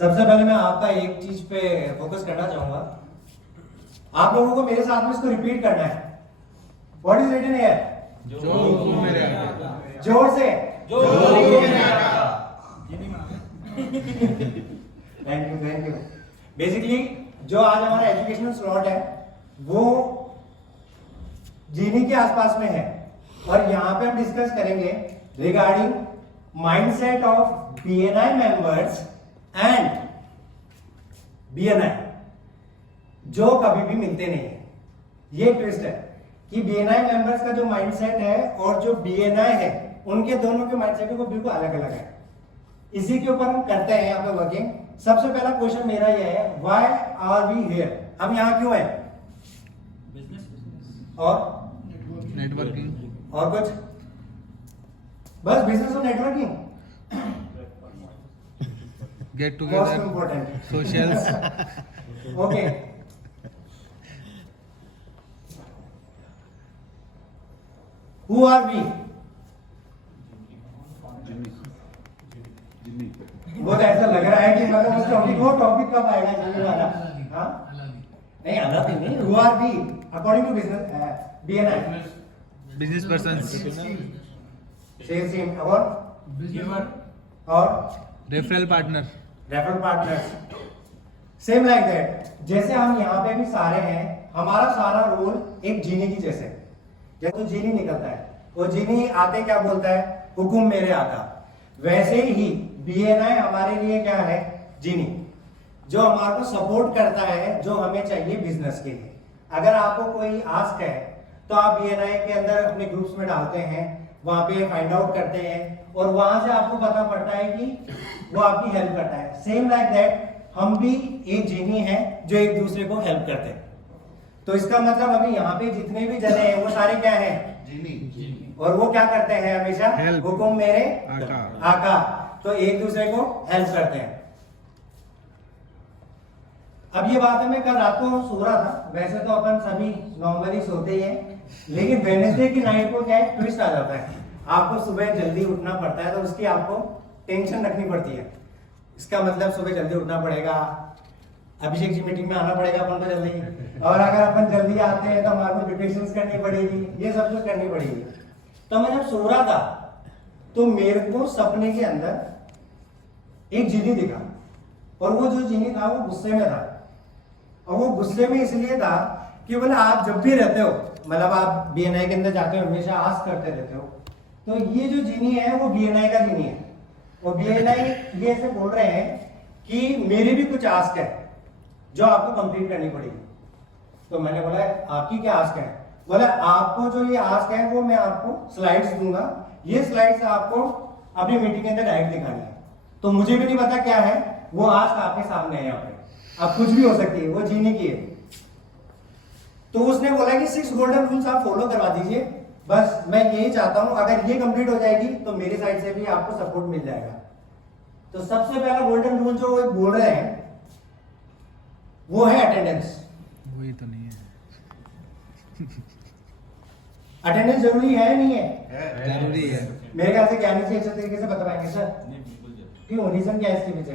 सबसे पहले मैं आपका एक चीज पे फोकस करना चाहूंगा। आप लोगों को मेरे साथ में इसको रिपीट करना है। What is written here? जो हुकुम मेरे आका। जोर से। जो हुकुम मेरे आका। Thank you. बेसिकली जो आज हमारा एजुकेशनल स्लॉट है वो जीनी के आसपास में है और यहाँ पे हम डिस्कस करेंगे regarding mindset of BNI members and BNI जो कभी भी मिलते नहीं है। ये ट्विस्ट है कि बीएनआई मेंबर्स का जो माइंडसेट है और जो बीएनआई है उनके दोनों के माइंडसेट वो बिल्कुल अलग अलग है। इसी के ऊपर हम करते हैं यहाँ पे वर्किंग। सबसे पहला क्वेश्चन मेरा ये है, व्हाई आर वी हियर? हम यहाँ क्यों है? और नेटवर्किंग। और कुछ? बस बिजनेस और networking. Get most together. Important. Socials. Okay, who are we? वो तो ऐसा लग रहा है कि मतलब उस टॉपिक कब आएगा जीनी वाला? हाँ नहीं, अलग नहीं। Who are we according to business BNI? Business persons. Sales team और referral partner. Referral partners. Same like that. जैसे हम यहाँ पे भी सारे हैं, हमारा सारा रोल एक जीनी की जैसे। जब तो जीनी निकलता है वो जीनी आते क्या बोलता है? हुकुम मेरे आका। वैसे ही बीएनआई हमारे लिए क्या है? जीनी, जो हमारे को सपोर्ट करता है जो हमें चाहिए बिजनेस के लिए। अगर आपको कोई आस्क है तो आप बीएनआई के अंदर अपने ग्रुप्स में डालते हैं, वहां पे फाइंड आउट करते हैं और वहां से आपको पता पड़ता है कि वो आपकी हेल्प करता है। सेम लाइक दैट हम भी एक जीनी है जो एक दूसरे को हेल्प करते हैं। तो इसका मतलब अभी यहाँ पे जितने भी जने हैं वो सारे क्या हैं? जीनी। और वो क्या करते हैं हमेशा? हेल्प। हुकुम मेरे आका। आका। तो एक दूसरे को हेल्प करते हैं। अब ये बात है, मैं कल रात को सो रहा था। वैसे तो अपन सभी नॉर्मली सोते ही हैं, लेकिन वेडनेसडे की नाइट को क्या है, ट्विस्ट आ जाता है। आपको सुबह जल्दी उठना पड़ता है तो उसकी आपको टेंशन रखनी पड़ती है। इसका मतलब सुबह जल्दी उठना पड़ेगा, अभिषेक जी मीटिंग में आना पड़ेगा अपन को जल्दी, और अगर अपन जल्दी आते हैं तो हमारे को प्रिपरेशंस करनी पड़ेगी, ये सब कुछ करनी पड़ेगी। तो मैं जब सो रहा था तो मेरे को सपने के अंदर एक जीनी दिखा और वो जो जीनी था वो गुस्से में था। और वो गुस्से में इसलिए था कि बोले आप जब भी रहते हो, मतलब आप बीएनआई के अंदर जाते हो, हमेशा आस्क करते रहते हो। तो ये जो जीनी है वो बीएनआई का जीनी है। और बीएनआई ये ऐसे बोल रहे हैं कि मेरी भी कुछ आस्क है जो आपको कंप्लीट करनी पड़ेगी। तो मैंने बोला आपकी क्या आस्क है? बोला आपको जो ये आस्क है वो मैं आपको स्लाइड्स दूंगा, ये स्लाइड्स आपको अपनी मीटिंग के अंदर डायरेक्ट दिखानी है। तो मुझे भी नहीं पता क्या है वो आस्क आपके सामने है यहाँ पे। अब कुछ भी हो सकती है, वो जीने की है। तो उसने बोला कि 6 गोल्डन रूल्स आप फॉलो करवा दीजिए, बस मैं यही चाहता हूं। अगर ये कंप्लीट हो जाएगी तो मेरी साइड से भी आपको सपोर्ट मिल जाएगा। तो सबसे पहला गोल्डन रूल जो वो बोल रहे हैं वो है अटेंडेंस। वही तो नहीं है। अटेंडेंस जरूरी है नहीं है? जरूरी है। मेरे ख्याल से ज्ञानी जी अच्छे तरीके से बता पाएंगे सर। नहीं, बिल्कुल जरूरी। क्यों, रीजन क्या है इसके पीछे?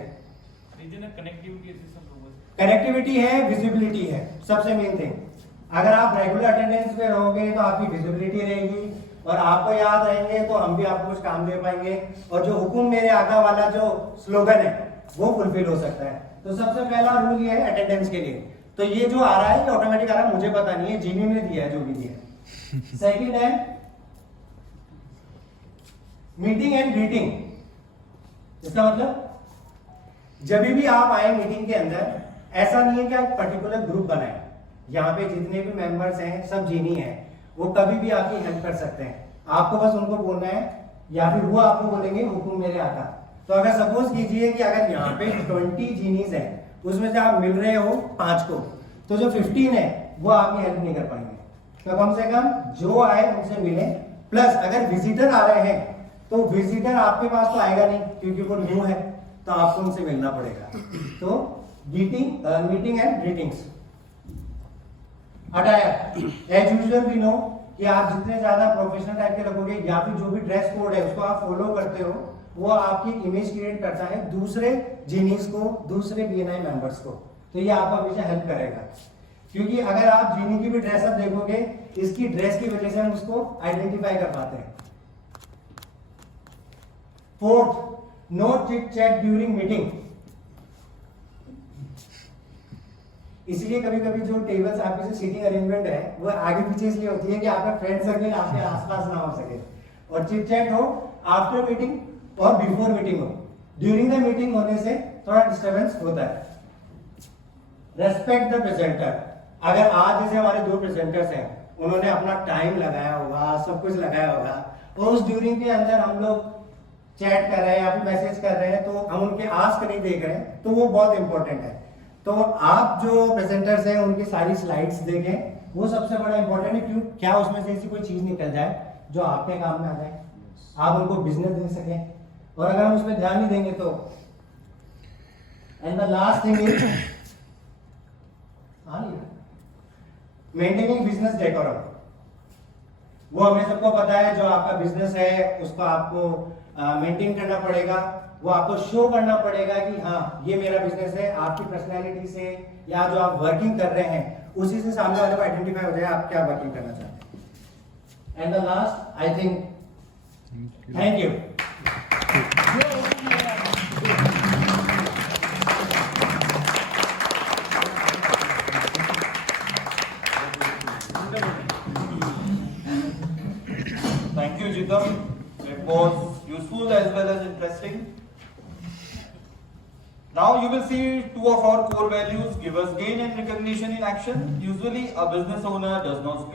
रीजन है कनेक्टिविटी, ऐसे सब लोगों से। कनेक्टिविटी है, विजिबिलिटी है, सबसे मेन थिंग। अगर आप रेगुलर अटेंडेंस पे रहोगे तो आपकी विजिबिलिटी रहेगी और आपको याद रहेंगे तो हम भी आपको कुछ काम दे पाएंगे और जो हुकुम मेरे आका वाला जो स्लोगन है वो फुलफिल हो सकता है। तो सबसे पहला रूल ये है अटेंडेंस के लिए। तो ये जो आ रहा है ये ऑटोमेटिक आ रहा है, मुझे पता नहीं है, जीनी ने दिया है जो भी दिया है। सेकंड है मीटिंग एंड ग्रीटिंग। इसका मतलब जब भी आप आए मीटिंग के अंदर, ऐसा नहीं है कि आप पर्टिकुलर ग्रुप बनाए। यहाँ पे जितने भी मेंबर्स हैं सब जीनी हैं, वो कभी भी आपकी हेल्प कर सकते हैं। आपको बस उनको बोलना है या फिर वो आपको बोलेंगे हुकुम मेरे आका। तो अगर सपोज कीजिए कि अगर यहाँ पे 20 जीनीज हैं, उसमें से आप मिल रहे हो 5 को, तो जो 15 है वो आपकी हेल्प नहीं कर पाएंगे। तो कम से कम जो आए उनसे मिले। प्लस अगर विजिटर आ रहे हैं तो विजिटर आपके पास तो आएगा नहीं क्योंकि वो न्यू है, तो आपको उनसे मिलना पड़ेगा। तो मीटिंग एंड ग्रीटिंग्स हटाया। एज यूजुअल वी नो कि आप जितने ज्यादा प्रोफेशनल टाइप के रखोगे या फिर जो भी ड्रेस कोड है उसको आप फॉलो करते हो वो आपकी इमेज क्रिएट करता है दूसरे जीनीस को, दूसरे BNI मेंबर्स को। तो ये आपको हमेशा हेल्प करेगा, क्योंकि अगर आप जीनी की भी ड्रेसअप देखोगे, इसकी ड्रेस की वजह से हम उसको आइडेंटिफाई कर पाते हैं। Fourth, no chit chat during meeting. इसलिए कभी कभी जो टेबल्स आपके जो सीटिंग अरेंजमेंट है वो आगे पीछे इसलिए होती है कि आपका फ्रेंड सर्कल आपके आसपास ना हो सके, और चिट चैट हो आफ्टर मीटिंग और बिफोर मीटिंग हो। ड्यूरिंग द मीटिंग होने से थोड़ा डिस्टर्बेंस होता है। Respect the presenter. अगर आज जैसे हमारे 2 प्रेजेंटर्स हैं, उन्होंने अपना टाइम लगाया होगा, सब कुछ लगाया होगा, और उस ड्यूरिंग के अंदर हम लोग चैट कर रहे हैं या फिर मैसेज कर रहे हैं, तो हम उनके आस्क नहीं देख रहे हैं, तो वो बहुत इंपॉर्टेंट है। तो आप जो प्रेजेंटर्स हैं उनकी सारी स्लाइड्स देखें, वो सबसे बड़ा इंपॉर्टेंट है। क्यों? क्या उसमें से ऐसी कोई चीज निकल जाए जो आपके काम में आ जाए, आप उनको बिजनेस दे सकें, और अगर हम उसमें ध्यान नहीं देंगे तो। And the last thing is maintaining business decorum. वो हमें सबको पता है, जो आपका बिजनेस है उसको आपको मेंटेन करना पड़ेगा, वो आपको शो करना पड़ेगा कि हाँ ये मेरा बिजनेस है। आपकी पर्सनैलिटी से या जो आप वर्किंग कर रहे हैं उसी से सामने वाले को आइडेंटिफाई हो जाए आप क्या वर्किंग करना चाहते हैं। And the last I think, thank you. Thank you, Jitam. It was useful as well as interesting. Now you will see 2 of our core values: give us gain and recognition in action. Usually, a business owner does not